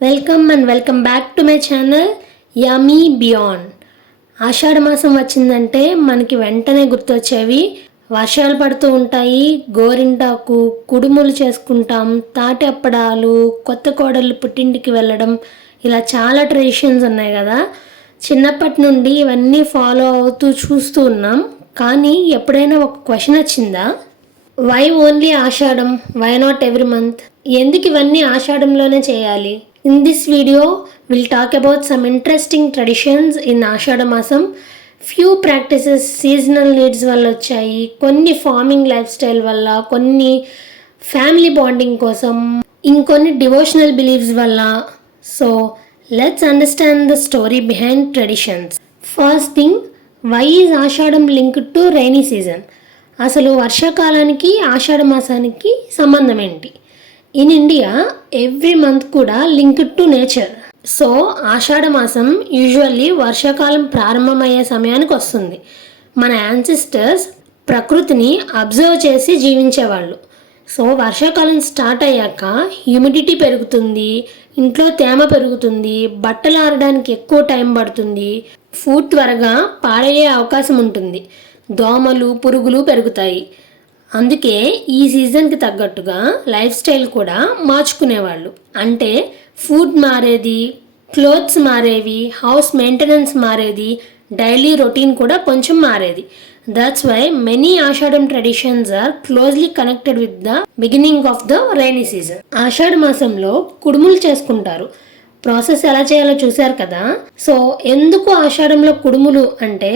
Welcome back to my channel Yummy Beyond. Ashada మాసం వచ్చిందంటే మనకి వెంటనే గుర్తొచ్చేవి వర్షాలు పడుతూ ఉంటాయి, గోరింటాకు, కుడుములు చేసుకుంటాం, తాటి అప్పడాలు, కొత్త కోడళ్ళు పుట్టింటికి వెళ్ళడం, ఇలా చాలా ట్రెడిషన్స్ ఉన్నాయి కదా. చిన్నప్పటి నుండి ఇవన్నీ ఫాలో అవుతూ చూస్తూ ఉన్నాం. కానీ ఎప్పుడైనా ఒక క్వశ్చన్ వచ్చిందా? Why only Ashadham? Why not every month? ఎందుకు ఇవన్నీ ఆషాఢంలోనే చేయాలి? In this video will talk about some interesting traditions in Ashada మాసం. ఫ్యూ ప్రాక్టీసెస్ సీజనల్ నీడ్స్ వల్ల వచ్చాయి, కొన్ని ఫార్మింగ్ లైఫ్ స్టైల్ వల్ల, కొన్ని ఫ్యామిలీ బాండింగ్ కోసం, ఇంకొన్ని డివోషనల్ బిలీఫ్స్ వల్ల. So let's understand the story behind traditions. First thing, why is Ashadham linked to rainy season? అసలు వర్షాకాలానికి ఆషాఢ మాసానికి సంబంధం ఏంటి? ఇన్ ఇండియా ఎవ్రీ మంత్ కూడా లింక్డ్ టు నేచర్. సో ఆషాఢ మాసం యూజువల్లీ వర్షాకాలం ప్రారంభమయ్యే సమయానికి వస్తుంది. మన యాన్సిస్టర్స్ ప్రకృతిని అబ్జర్వ్ చేసి జీవించేవాళ్ళు. సో వర్షాకాలం స్టార్ట్ అయ్యాక హ్యూమిడిటీ పెరుగుతుంది, ఇంట్లో తేమ పెరుగుతుంది, బట్టలు ఆరడానికి ఎక్కువ టైం పడుతుంది, ఫుడ్ త్వరగా పాడయ్యే అవకాశం ఉంటుంది, దోమలు పురుగులు పెరుగుతాయి. అందుకే ఈ సీజన్కి తగ్గట్టుగా లైఫ్ స్టైల్ కూడా మార్చుకునేవాళ్ళు. అంటే ఫుడ్ మారేది, క్లోత్స్ మారేవి, హౌస్ మెయింటెనెన్స్ మారేది, డైలీ రొటీన్ కూడా కొంచెం మారేది. That's why many Ashadham traditions are closely connected with the beginning of the rainy season. Ashada మాసంలో కుడుములు చేసుకుంటారు. ప్రాసెస్ ఎలా చేయాలో చూశారు కదా. సో ఎందుకు ఆషాఢంలో కుడుములు అంటే,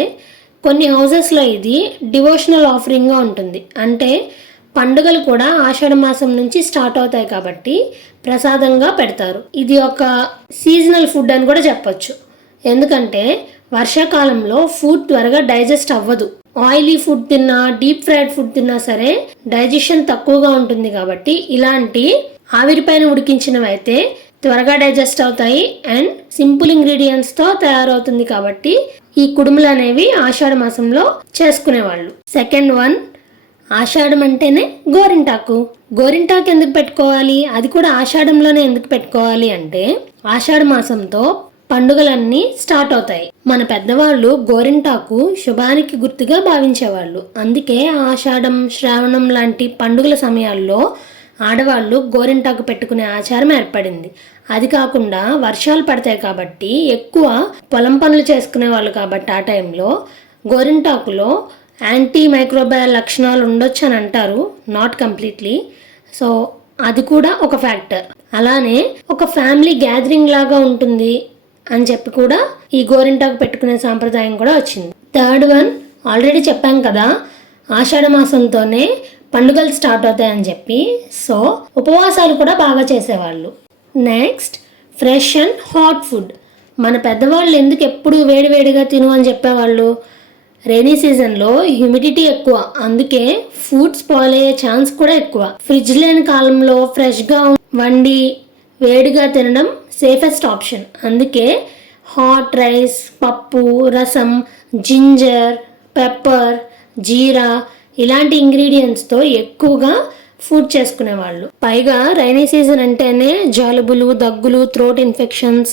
కొన్ని హౌసెస్లో ఇది డివోషనల్ ఆఫరింగ్గా ఉంటుంది. అంటే పండుగలు కూడా ఆషాఢ మాసం నుంచి స్టార్ట్ అవుతాయి కాబట్టి ప్రసాదంగా పెడతారు. ఇది ఒక సీజనల్ ఫుడ్ అని కూడా చెప్పొచ్చు. ఎందుకంటే వర్షాకాలంలో ఫుడ్ త్వరగా డైజెస్ట్ అవ్వదు. ఆయిలీ ఫుడ్ తిన్నా, డీప్ ఫ్రైడ్ ఫుడ్ తిన్నా సరే డైజెషన్ తక్కువగా ఉంటుంది. కాబట్టి ఇలాంటి ఆవిరిపైన ఉడికించినవి అయితే త్వరగా డైజెస్ట్ అవుతాయి అండ్ సింపుల్ ఇంగ్రీడియంట్స్తో తయారవుతుంది. కాబట్టి ఈ కుడుములు అనేవి ఆషాఢ మాసంలో చేసుకునేవాళ్ళు. సెకండ్ వన్, ఆషాఢం అంటేనే గోరింటాకు. గోరింటాకు ఎందుకు పెట్టుకోవాలి, అది కూడా ఆషాఢంలోనే ఎందుకు పెట్టుకోవాలి అంటే, ఆషాఢ మాసంతో పండుగలన్నీ స్టార్ట్ అవుతాయి. మన పెద్దవాళ్ళు గోరింటాకు శుభానికి గుర్తుగా భావించేవాళ్ళు. అందుకే ఆషాఢం, శ్రావణం లాంటి పండుగల సమయాల్లో ఆడవాళ్ళు గోరింటాకు పెట్టుకునే ఆచారం ఏర్పడింది. అది కాకుండా వర్షాలు పడతాయి కాబట్టి ఎక్కువ పొలం పనులు చేసుకునే వాళ్ళు కాబట్టి ఆ టైంలో గోరింటాకులో యాంటీ మైక్రోబయల్ లక్షణాలు ఉండొచ్చు అని అంటారు, నాట్ కంప్లీట్లీ. సో అది కూడా ఒక ఫ్యాక్టర్. అలానే ఒక ఫ్యామిలీ గ్యాదరింగ్ లాగా ఉంటుంది అని చెప్పి కూడా ఈ గోరింటాకు పెట్టుకునే సాంప్రదాయం కూడా వచ్చింది. థర్డ్ వన్, ఆల్రెడీ చెప్పాం కదా ఆషాఢ మాసంతోనే పండుగలు స్టార్ట్ అవుతాయని చెప్పి. సో ఉపవాసాలు కూడా బాగా చేసేవాళ్ళు. Next, fresh and hot food. మన పెద్దవాళ్ళు ఎందుకు ఎప్పుడు వేడివేడిగా తిను అని చెప్పేవాళ్ళు? రైనీ సీజన్లో హ్యూమిడిటీ ఎక్కువ, అందుకే ఫుడ్ స్పాయిల్ అయ్యే ఛాన్స్ కూడా ఎక్కువ. ఫ్రిడ్జ్ లేని కాలంలో ఫ్రెష్గా వండి వేడిగా తినడం సేఫెస్ట్ ఆప్షన్. అందుకే హాట్ రైస్, పప్పు, రసం, జింజర్, పెప్పర్, జీరా ఇలాంటి ఇంగ్రీడియంట్స్తో ఎక్కువగా ఫుడ్ చేసుకునేవాళ్ళు. పైగా రైనీ సీజన్ అంటేనే జలుబులు, దగ్గులు, థ్రోట్ ఇన్ఫెక్షన్స్,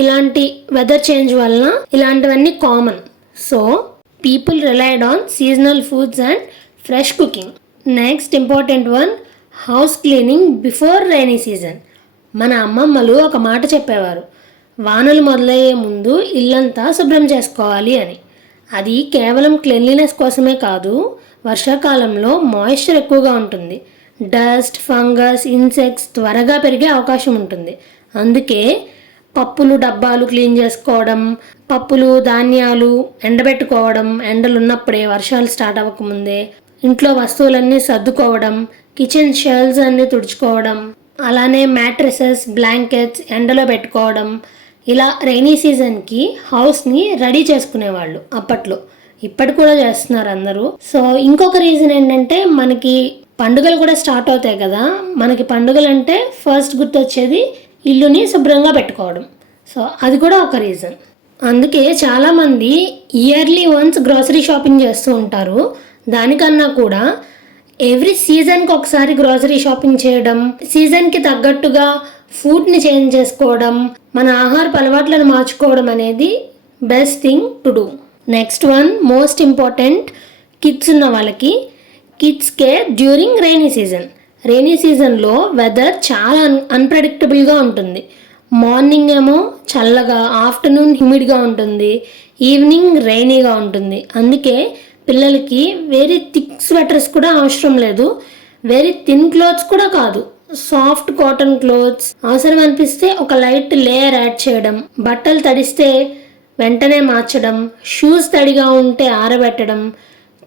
ఇలాంటి వెదర్ చేంజ్ వలన ఇలాంటివన్నీ common. So people relied on seasonal foods and fresh cooking. Next important one, house cleaning before rainy season. మన అమ్మమ్మలు ఒక మాట చెప్పేవారు, వానలు మొదలయ్యే ముందు ఇల్లంతా శుభ్రం చేసుకోవాలి అని. అది కేవలం క్లెన్లీనెస్ కోసమే కాదు, వర్షాకాలంలో మాయిశ్చర్ ఎక్కువగా ఉంటుంది, డస్ట్, ఫంగస్, ఇన్సెక్ట్స్ త్వరగా పెరిగే అవకాశం ఉంటుంది. అందుకే పప్పులు డబ్బాలు క్లీన్ చేసుకోవడం, పప్పులు ధాన్యాలు ఎండబెట్టుకోవడం, ఎండలు ఉన్నప్పుడే వర్షాలు స్టార్ట్ అవ్వకముందే, ఇంట్లో వస్తువులన్నీ సర్దుకోవడం, కిచెన్ షెల్ఫ్స్ అన్నీ తుడుచుకోవడం, అలానే మ్యాట్రెసెస్, బ్లాంకెట్స్ ఎండలో పెట్టుకోవడం, ఇలా రైనీ సీజన్కి హౌస్ని రెడీ చేసుకునేవాళ్ళు అప్పట్లో. ఇప్పటి కూడా చేస్తున్నారు అందరూ. సో ఇంకొక రీజన్ ఏంటంటే, మనకి పండుగలు కూడా స్టార్ట్ అవుతాయి కదా. మనకి పండుగలు అంటే ఫస్ట్ గుర్తొచ్చేది ఇల్లుని శుభ్రంగా పెట్టుకోవడం. సో అది కూడా ఒక రీజన్. అందుకే చాలామంది ఇయర్లీ వన్స్ గ్రోసరీ షాపింగ్ చేస్తూ ఉంటారు. దానికన్నా కూడా ఎవ్రీ సీజన్కి ఒకసారి గ్రోసరీ షాపింగ్ చేయడం, సీజన్కి తగ్గట్టుగా ఫుడ్ని చేంజ్ చేసుకోవడం, మన ఆహారపు అలవాట్లను మార్చుకోవడం అనేది best thing to do. Next one most important, kids ఉన్న వాళ్ళకి kids care during rainy season. Rainy సీజన్లో వెదర్ చాలా అన్ప్రెడిక్టబుల్గా ఉంటుంది. మార్నింగ్ ఏమో చల్లగా, ఆఫ్టర్నూన్ హ్యూమిడ్గా ఉంటుంది, ఈవినింగ్ రైనీగా ఉంటుంది. అందుకే పిల్లలకి వెరీ థిక్ స్వెటర్స్ కూడా అవసరం లేదు, వెరీ థిన్ క్లోత్స్ కూడా కాదు, సాఫ్ట్ కాటన్ క్లోత్స్. అవసరం అనిపిస్తే ఒక లైట్ లేయర్ యాడ్ చేయడం, బట్టలు తడిస్తే వెంటనే మార్చడం, షూస్ తడిగా ఉంటే ఆరబెట్టడం,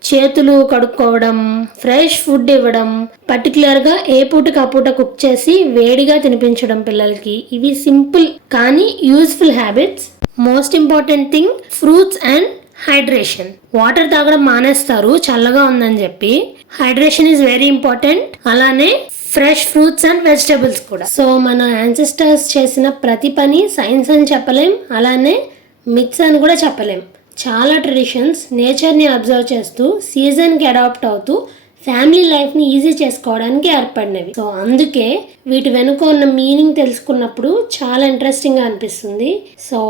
చేతులు కడుక్కోవడం, ఫ్రెష్ ఫుడ్ ఇవ్వడం, పర్టికులర్గా ఏ పూటకి ఆ పూట కుక్ చేసి వేడిగా తినిపించడం పిల్లలకి. ఇవి సింపుల్ కానీ useful habits. Most important thing fruits and hydration. Water తాగడం మానేస్తారు చల్లగా ఉందని చెప్పి. Hydration is very important. అలానే ఫ్రెష్ ఫ్రూట్స్ అండ్ వెజిటబుల్స్ కూడా. సో మన యాన్సెస్టర్స్ చేసిన ప్రతి పని సైన్స్ అని చెప్పలేం, అలానే మిత్స్ అని కూడా చెప్పలేం. చాలా ట్రెడిషన్స్ నేచర్ని అబ్జర్వ్ చేస్తూ, సీజన్కి అడాప్ట్ అవుతూ, ఫ్యామిలీ లైఫ్ని ఈజీ చేసుకోవడానికి ఏర్పడినవి. సో అందుకే వీటి వెనుక ఉన్న మీనింగ్ తెలుసుకున్నప్పుడు చాలా ఇంట్రెస్టింగ్గా అనిపిస్తుంది. So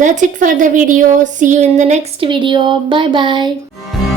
that's it for the video. See you in the next video. Bye bye.